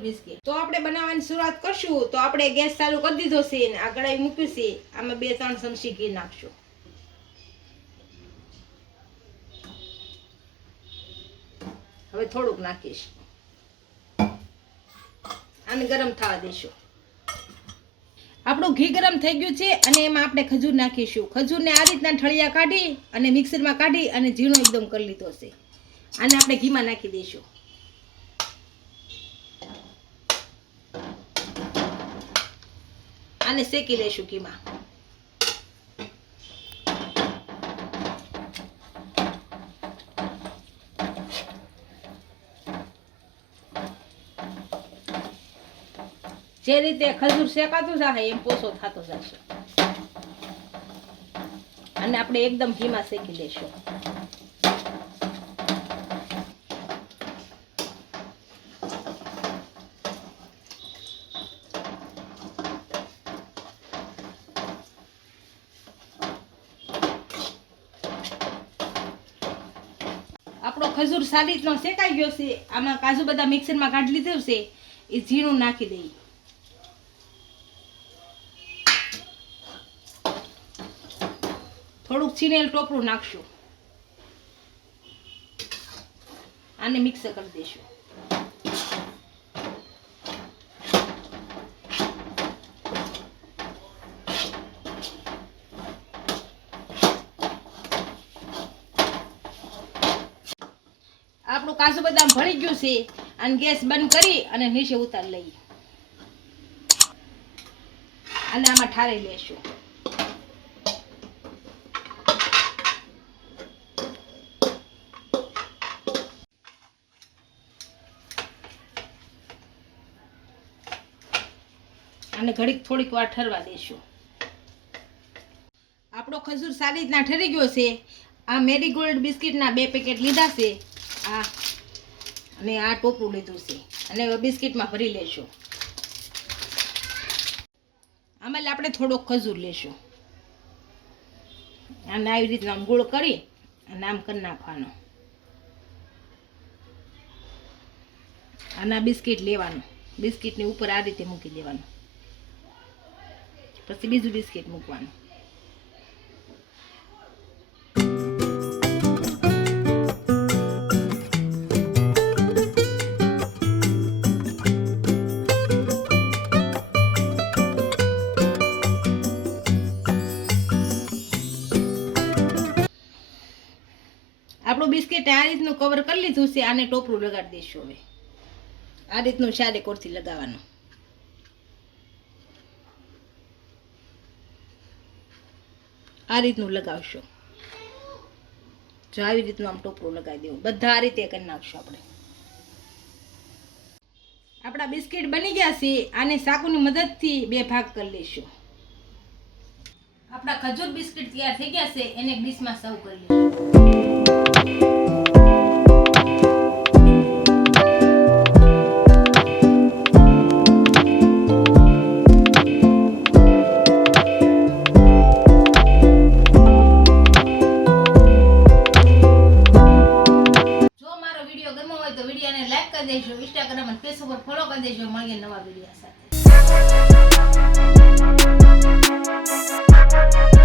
Biscuit. તો આપણે બનાવવાની શરૂઆત કરશું. તો આપણે ગેસ ચાલુ કરી દીધો છે અને આ કઢાઈ મૂક્યું આમાં બે ત્રણ ચમચી ઘી નાખશું. હવે થોડુંક નાખીશ. આને ગરમ થવા દઈશું. આપણું ઘી ગરમ થઈ ગયું છે અને એમાં આપણે ખજૂર નાખીશું. ખજૂરને આ રીતના ઠળિયા કાઢી અને મિક્સરમાં કાઢી અને ઝીણો એકદમ કરી લીધો છે. આને આપણે ઘીમાં નાખી દઈશું. આને શેકી લઈશું ઘીમાં. જે રીતે ખજૂર શેકાતું જશે એમ પોસો થતો જશે. અને આપણે એકદમ ઘીમાં શેકી લઈશું. આપણો ખજૂર સારી રીતનો શેકાઈ ગયો છે. આમાં કાજુ બધા મિક્સરમાં કાઢી લીધું છે. એ ઝીણું નાખી દઈએ. થોડુંક છીનેલ ટોપરું નાખશું. આને મિક્સ કરી દઈશું. આપણું કાજુ બદામ ભળી ગયું છે અને ગેસ બંધ કરી અને નીચે ઉતાર લઈએ. અને આમાં ઠારી લેશું. અને ઘડીક થોડીક વાર ઠરવા દેશું. આપણો ખજૂર સારી રીતના ઠરી ગયો છે. આ મેરીગોલ્ડ બિસ્કિટના બે પેકેટ લીધા છે. આ અને આ ટોપરું લીધું છે. અને હવે બિસ્કિટમાં ભરી લેશું. આમાં આપણે થોડોક ખજૂર લેશું. અને આવી રીતના આમ ગોળ કરી અને આમ કરી નાખવાનો. આના બિસ્કિટ લેવાનું. બિસ્કિટની ઉપર આ રીતે મૂકી દેવાનું. પછી બીજું બિસ્કિટ મૂકવાનું. આપણું બિસ્કિટ આ રીતનું કવર કરી લીધું છે, આને ટોપરું લગાડી દઈશું હવે. આ રીતનું ચારે કોરથી લગાવવાનું. આ રીતનું લગાવશો. જો આવી રીતનું આમ ટોપરું લગાવી દેવું. બધા આ રીતે કરી નાખશું આપણે. આપણા બિસ્કિટ બની ગયા છે, આને સાકુની મદદથી બે ભાગ કરી લઈશું. આપણા ખજૂર બિસ્કિટ તૈયાર થઈ ગયા છે, એને ડીશમાં સર્વ કરી લઈએ દેજો ઇન્સ્ટાગ્રામ અને ફેસબુક ફોલો કરી દેજો, મળીએ નવા વીડિયો સાથે. Thank you.